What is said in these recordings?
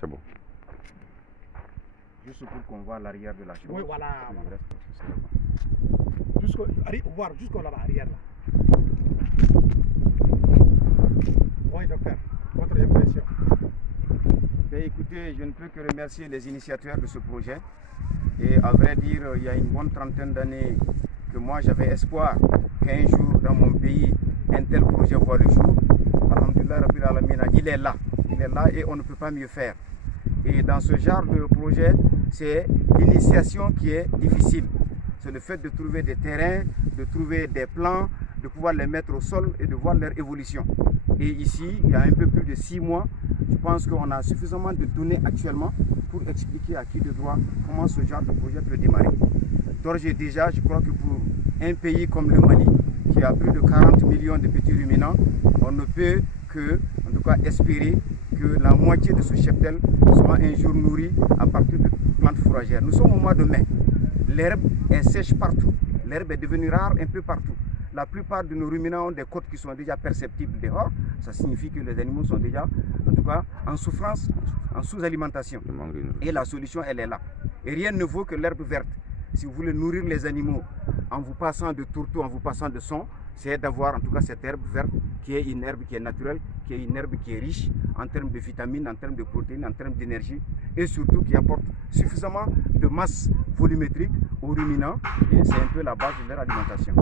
C'est bon. Juste pour qu'on voit l'arrière de la chose. Oui, voilà. Voilà. Voir jusqu'au là-bas, arrière là. Oui, docteur, votre impression. Ben, écoutez, je ne peux que remercier les initiateurs de ce projet. Et à vrai dire, il y a une bonne trentaine d'années que moi j'avais espoir qu'un jour dans mon pays, un tel projet voit le jour. Alhamdulillah Rabbil Alamina, il est là et on ne peut pas mieux faire. Et dans ce genre de projet, c'est l'initiation qui est difficile. C'est le fait de trouver des terrains, de trouver des plans, de pouvoir les mettre au sol et de voir leur évolution. Et ici, il y a un peu plus de 6 mois, je pense qu'on a suffisamment de données actuellement pour expliquer à qui de droit comment ce genre de projet peut démarrer. D'ores et déjà, je crois que pour un pays comme le Mali, qui a plus de 40 millions de petits ruminants, on ne peut que, en tout cas, espérer que la moitié de ce cheptel soit un jour nourri à partir de plantes fourragères. Nous sommes au mois de mai. L'herbe est sèche partout. L'herbe est devenue rare un peu partout. La plupart de nos ruminants ont des côtes qui sont déjà perceptibles dehors. Ça signifie que les animaux sont déjà, en tout cas, en souffrance, en sous-alimentation. Et la solution, elle est là. Et rien ne vaut que l'herbe verte. Si vous voulez nourrir les animaux en vous passant de tourteaux, en vous passant de son, c'est d'avoir en tout cas cette herbe verte qui est une herbe qui est naturelle, qui est une herbe qui est riche en termes de vitamines, en termes de protéines, en termes d'énergie et surtout qui apporte suffisamment de masse volumétrique aux ruminants et c'est un peu la base de leur alimentation.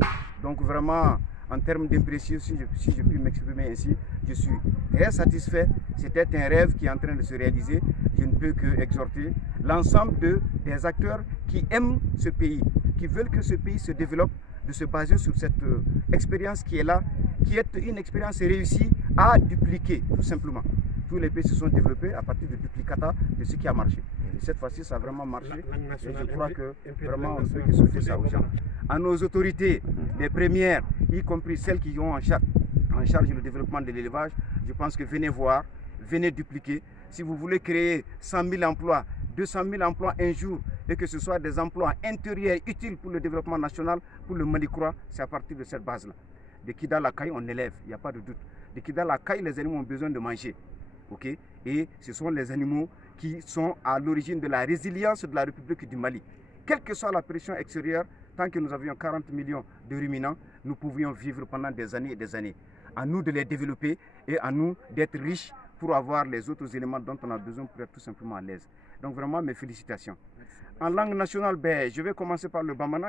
Donc vraiment, en termes d'impression, si je puis m'exprimer ainsi, je suis très satisfait. C'était un rêve qui est en train de se réaliser. Je ne peux que exhorter l'ensemble des acteurs qui aiment ce pays, qui veulent que ce pays se développe, de se baser sur cette expérience qui est là, qui est une expérience réussie à dupliquer, tout simplement. Tous les pays se sont développés à partir de duplicata de ce qui a marché. Et cette fois-ci, ça a vraiment marché. Et je crois que vraiment on peut souhaiter ça aux gens. À nos autorités, les premières, y compris celles qui ont en charge le développement de l'élevage, je pense que venez voir, venez dupliquer. Si vous voulez créer 100 000 emplois, 200 000 emplois un jour, et que ce soit des emplois intérieurs utiles pour le développement national, pour le Mali Croix, c'est à partir de cette base-là. De Kida la caille, on élève, il n'y a pas de doute. De Kida la caille, les animaux ont besoin de manger. Okay? Et ce sont les animaux qui sont à l'origine de la résilience de la République du Mali. Quelle que soit la pression extérieure, tant que nous avions 40 millions de ruminants, nous pouvions vivre pendant des années et des années. À nous de les développer et à nous d'être riches pour avoir les autres éléments dont on a besoin pour être tout simplement à l'aise. Donc vraiment mes félicitations. En langue nationale, je vais commencer par le Bamana.